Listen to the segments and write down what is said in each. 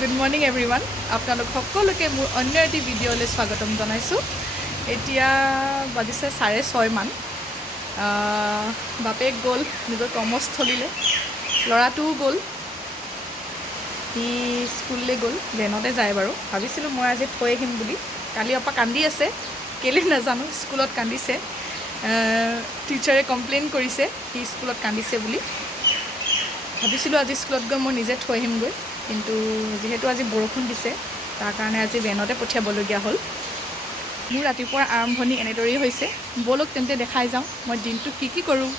Good morning everyone. আপোনালোক সকলোকে মোৰ অন্য এটি ভিডিঅ'লৈ স্বাগতম জনাইছো। এতিয়া বাজিছে 6:30 মান। বাপেক গ'ল নিজৰ কৰ্মস্থলীলে। লৰাটোও গ'ল। ই স্কুললৈ গ'ল। ভেনতে যায় বাৰু। ভাবিছিলো মই আজি থৈ আহিম বুলি। কালি আপা কান্দি আছে। কেলে নাজানো স্কুলত কান্দিছে। টিচাৰে কমপ্লেইন কৰিছে ই স্কুলত কান্দিছে বুলি। ভাবিছিলো আজি স্কুলত গৈ মই নিজে থৈ আহিমগৈ। কিন্তু যেহেতু আজি বৰষুণ দিছে তাৰ কাৰণে আজি ভেনতে পঠিয়াবলগীয়া হ'ল। মোৰ ৰাতিপুৱাৰ আৰম্ভণি এনেদৰেই হৈছে। বলক তেন্তে দেখাই যাওঁ মই দিনটো কি কৰোঁ।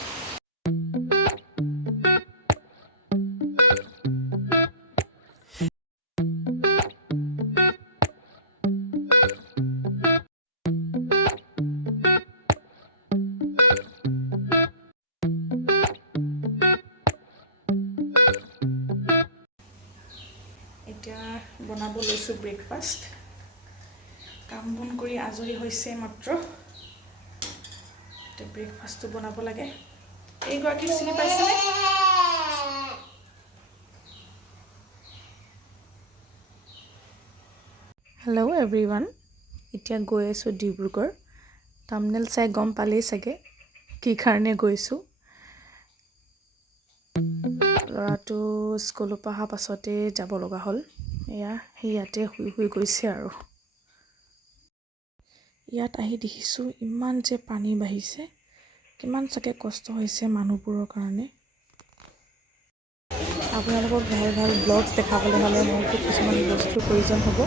এতিয়া বনাব লৈছোঁ ব্ৰেকফাষ্ট। কাম বন কৰি আজৰি হৈছে মাত্ৰ। এতিয়া ব্ৰেকফাষ্টটো বনাব লাগে। এইগৰাকী চিনি পাইছেনে? Hello' everyone. এতিয়া গৈ আছোঁ ডিব্ৰুগড়। থাম্বনেইল চাই গম পালেই চাগে কি কাৰণে গৈছোঁ। ল'ৰাটো স্কুলৰ পৰা অহা পাছতে যাব লগা হ'ল। এয়া সি ইয়াতে শুই গৈছে আৰু। ইয়াত আহি দেখিছোঁ ইমান যে পানী বাঢ়িছে। কিমান চাগে কষ্ট হৈছে মানুহবোৰৰ কাৰণে। আপোনালোকক ভাল ব্লগছ দেখাবলৈ হ'লে মোৰতো কিছুমান বস্তুৰ প্ৰয়োজন হ'ব।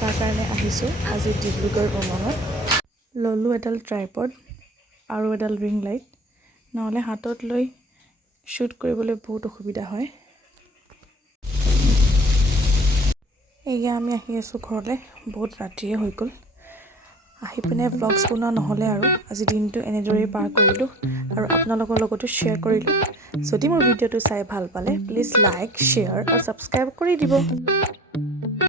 তাৰ কাৰণে আহিছোঁ আজি ডিব্ৰুগড় ভ্ৰমণত। ললো এডাল ট্ৰাইপড আৰু এডাল ৰিং লাইট। নহ'লে হাতত লৈ শ্বুট কৰিবলৈ বহুত অসুবিধা হয়। এয়া আমি আহি আছোঁ ঘৰলৈ। বহুত ৰাতিয়ে হৈ গ'ল। আহি পিনে ভ্লগছ বনোৱা নহ'লে আৰু আজি দিনটো এনেদৰেই পাৰ কৰিলোঁ আৰু আপোনালোকৰ লগতো শ্বেয়াৰ কৰিলোঁ। যদি মোৰ ভিডিঅ'টো চাই ভাল পালে প্লিজ লাইক, শ্বেয়াৰ আৰু ছাবস্ক্ৰাইব কৰি দিব।